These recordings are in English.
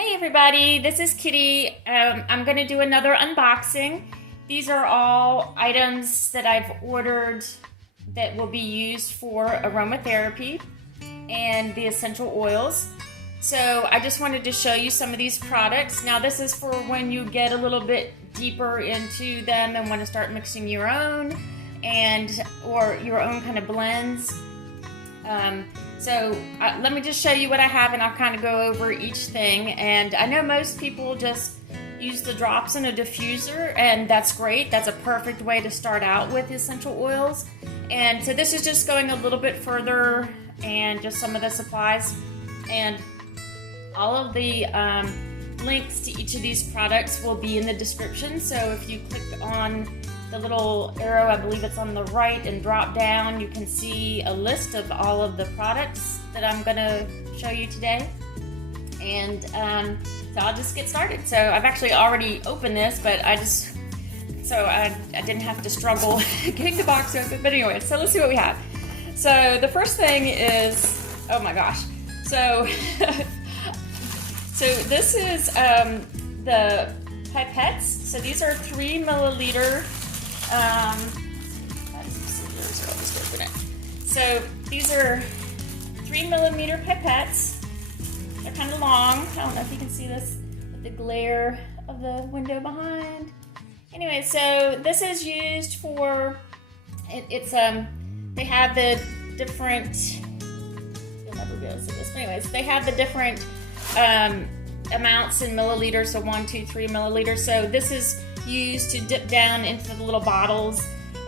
Hey everybody, this is Kitty. I'm going to do another unboxing. These are all items that I've ordered that will be used for aromatherapy and the essential oils. So I just wanted to show you some of these products. Now this is for when you get a little bit deeper into them and want to start mixing your own or your own kind of blends. Let me just show you what I have and I'll kind of go over each thing. And I know most people just use the drops in a diffuser, and that's great. That's a perfect way to start out with essential oils. And so this is just going a little bit further and just some of the supplies. And all of the links to each of these products will be in the description. So if you click on the little arrow, I believe it's on the right, and drop down, you can see a list of all of the products that I'm gonna show you today. And so I'll just get started. So I've actually already opened this, but I didn't have to struggle getting the box open. But anyway, so let's see what we have. So the first thing is, oh my gosh. So, so this is the pipettes. So these are 3 milliliter. So these are 3 millimeter pipettes. They're kind of long. I don't know if you can see this with the glare of the window behind. Anyway, so this is used for, they have the different, you'll never be able to see this, but anyways, they have the different amounts in milliliters, so 1, 2, 3 milliliters. So this is used to dip down into the little bottles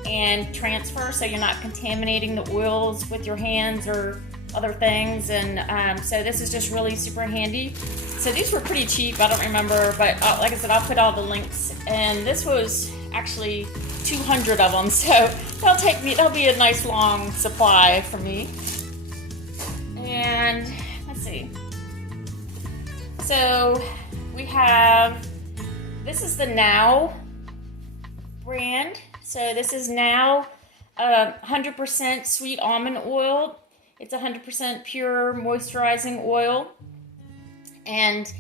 and transfer, so you're not contaminating the oils with your hands or other things. And so this is just really super handy. So these were pretty cheap, I don't remember, but like I said, I'll put all the links. And this was actually 200 of them, so that'll be a nice long supply for me. And let's see. So we have, this is the Now brand. So this is Now 100% sweet almond oil. It's 100% pure moisturizing oil. And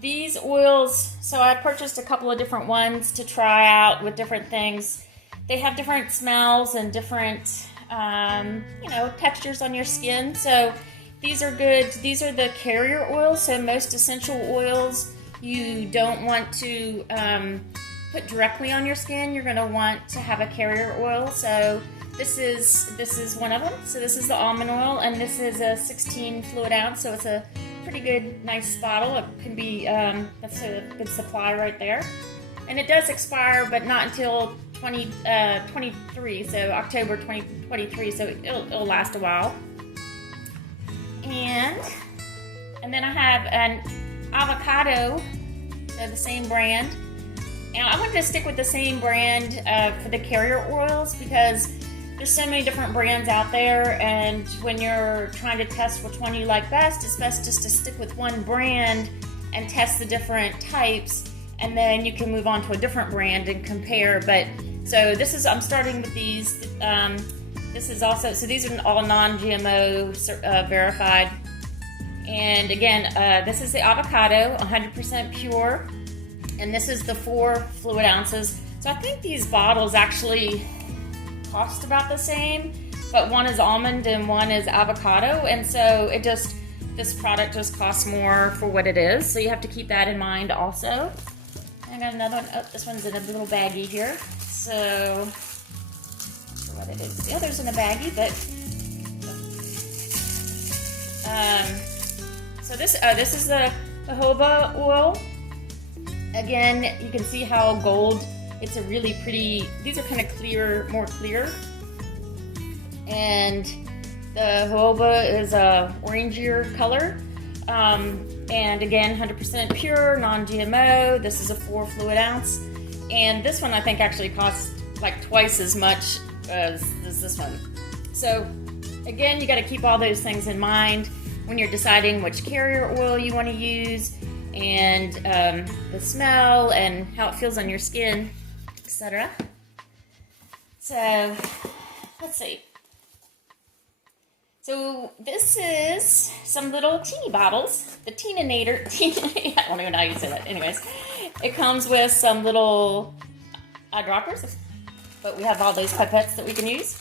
these oils, so I purchased a couple of different ones to try out with different things. They have different smells and different, textures on your skin. So these are good. These are the carrier oils. So most essential oils you don't want to put directly on your skin. You're going to want to have a carrier oil. So this is one of them. So this is the almond oil, and this is a 16 fluid ounce. So it's a pretty good, nice bottle. It can be that's a good supply right there. And it does expire, but not until 2023. So October 2023. So it'll last a while. And then I have an avocado. So the same brand. And I wanted to stick with the same brand for the carrier oils because there's so many different brands out there, and when you're trying to test which one you like best, it's best just to stick with one brand and test the different types, and then you can move on to a different brand and compare. But so I'm starting with these. This is also, so these are all non-GMO verified. And again, this is the avocado, 100% pure. And this is the 4 fluid ounces. So I think these bottles actually cost about the same, but one is almond and one is avocado. And so this product just costs more for what it is. So you have to keep that in mind also. I got another one. Oh, this one's in a little baggie here. So, not sure what it is. The other's in a baggie, but so this is the jojoba oil. Again, you can see how gold, it's a really pretty, these are kind of clear, more clear. And the jojoba is a orangier color. And again, 100% pure, non-GMO. This is a 4 fluid ounce. And this one I think actually costs like twice as much as this one. So again, you got to keep all those things in mind when you're deciding which carrier oil you want to use, and the smell and how it feels on your skin, etc. So let's see. So this is some little teeny bottles. The Teeninator, I don't even know how you say that. Anyways, it comes with some little eyedroppers, but we have all those pipettes that we can use.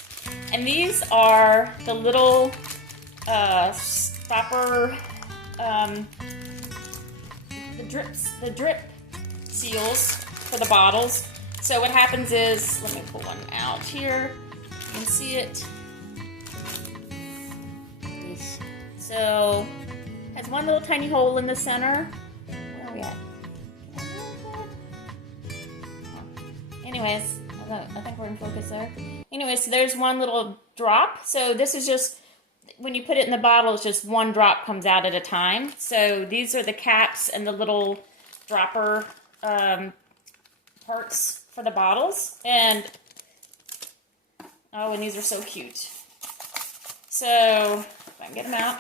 And these are the little stopper, the drip seals for the bottles. So what happens is, let me pull one out here. You can see it. So, has one little tiny hole in the center. Where are we at? Anyways, I think we're in focus there. Anyways, so there's one little drop. So this is just, when you put it in the bottle, it's just one drop comes out at a time. So these are the caps and the little dropper parts for the bottles. And, oh, and these are so cute. So, if I can get them out.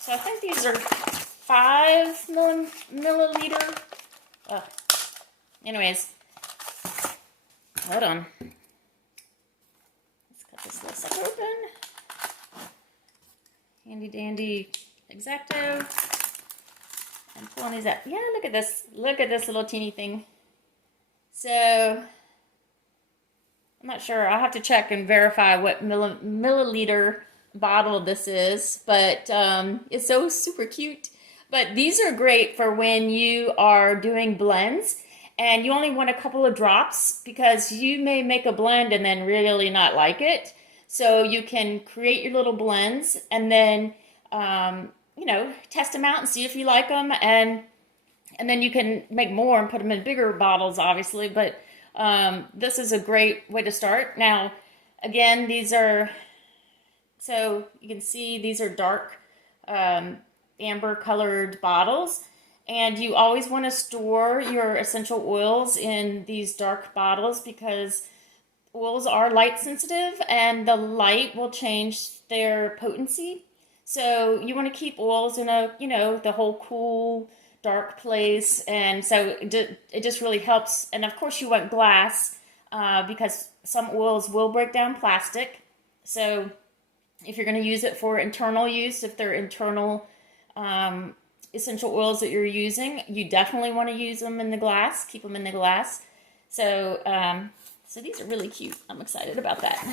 So I think these are 5 milliliter. Anyways, hold on. Let's cut this little sucker open. Handy dandy X-Acto. And pulling these out. Yeah, look at this. Look at this little teeny thing. So, I'm not sure. I'll have to check and verify what milliliter bottle this is, but it's so super cute. But these are great for when you are doing blends and you only want a couple of drops, because you may make a blend and then really not like it. So you can create your little blends and then you know, test them out and see if you like them, and then you can make more and put them in bigger bottles, obviously. But this is a great way to start. Now, again, these are, so you can see these are dark amber colored bottles, and you always want to store your essential oils in these dark bottles, because oils are light sensitive and the light will change their potency. So you want to keep oils in a, you know, the whole cool, dark place, and so it just really helps. And of course you want glass, because some oils will break down plastic. So if you're going to use it for internal use, if they're internal essential oils that you're using, you definitely want to use them in the glass, keep them in the glass. So, so these are really cute. I'm excited about that.